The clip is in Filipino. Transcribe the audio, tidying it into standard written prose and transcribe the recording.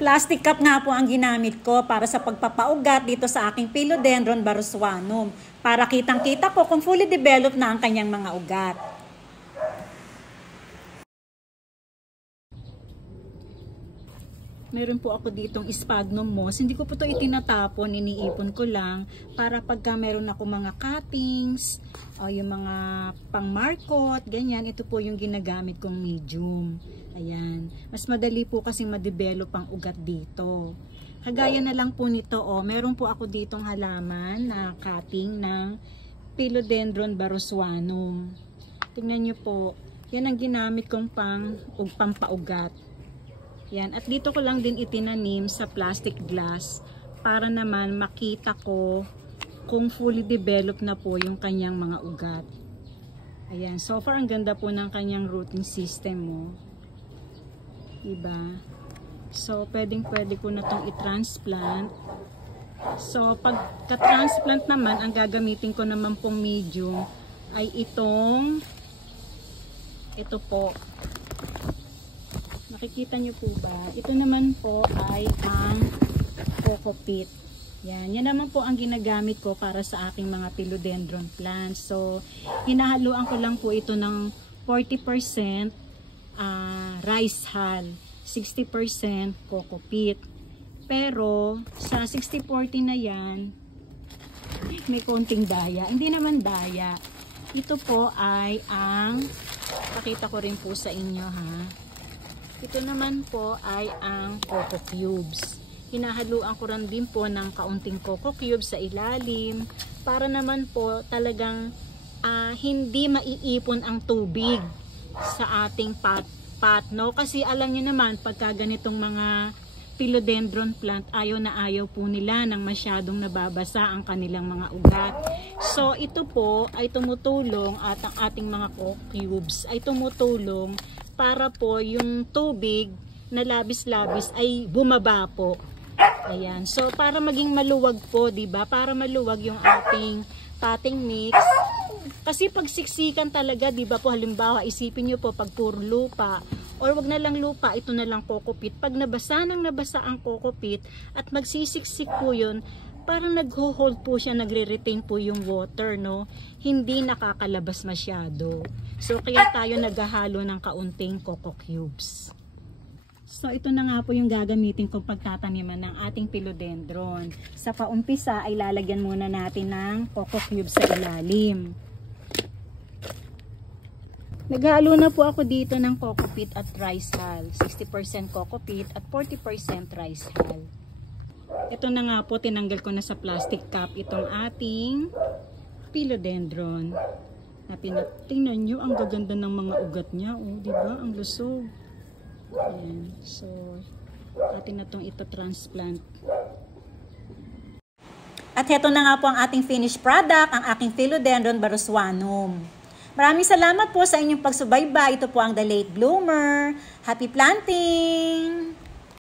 Plastic cup nga po ang ginamit ko para sa pagpapaugat dito sa aking Philodendron baroswanum para kitang-kita ko kung fully developed na ang kanyang mga ugat. Meron po ako ditong sphagnum moss. Hindi ko po ito itinatapon, iniipon ko lang para pagka meron ako mga cuttings o yung mga pang-markot, ganyan, ito po yung ginagamit kong medium. Ayan. Mas madali po kasi ma-develop ang ugat dito. Kagaya na lang po nito, meron po ako ditong halaman na cutting ng Philodendron baroswanum. Tingnan nyo po, yan ang ginamit kong pampaugat. Yan. At dito ko lang din itinanim sa plastic glass para naman makita ko kung fully developed na po yung kanyang mga ugat. Ayan. So far, ang ganda po ng kanyang rooting system mo. Diba? So, pwede ko na itong i-transplant. So, pagka-transplant naman, ang gagamitin ko naman pong medium ay ito po. Nakikita nyo po ba? Ito naman po ay ang coco peat. Yan naman po ang ginagamit ko para sa aking mga philodendron plants. So, hinahaluan ko lang po ito ng 40% rice hull, 60% coco peat. Pero, sa 60-40 na yan, may konting daya. Hindi naman daya. Ito po ay pakita ko rin po sa inyo ha. Ito naman po ay ang coco cubes. Hinahaluan ko rin din po ng kaunting coco cubes sa ilalim para naman po talagang hindi maiipon ang tubig sa ating pot, no? Kasi alam niyo naman pagka ganitong mga philodendron plant, ayaw na ayaw po nila nang masyadong nababasa ang kanilang mga ugat. So ito po ay tumutulong at ang ating mga coco cubes ay tumutulong para po yung tubig na labis-labis ay bumaba po. Ayan. So, para maging maluwag po, diba? Para maluwag yung ating potting mix. Kasi pag siksikan talaga, diba po, halimbawa, isipin nyo po, pag puro lupa, or wag na lang lupa, ito na lang coco peat. Pag nabasa ang coco peat, at magsisiksik po yun, parang nag-hold po siya, nagre-retain po yung water, no? Hindi nakakalabas masyado. So, kaya tayo naghahalo ng kaunting coco cubes. So, ito na nga po yung gagamitin kong pagtataniman ng ating philodendron. Sa paumpisa ay lalagyan muna natin ng coco cubes sa ilalim. Naghalo na po ako dito ng coco peat at rice hull. 60% coco peat at 40% rice hull. Ito na nga po, tinanggal ko na sa plastic cup itong ating philodendron. Tingnan nyo, ang gaganda ng mga ugat niya. Diba? Ang lusog. Ayan. So, atin na itong ito-transplant. At heto na nga po ang ating finished product, ang aking Philodendron baroswanum. Maraming salamat po sa inyong pagsubaybay. Ito po ang The Late Bloomer. Happy planting!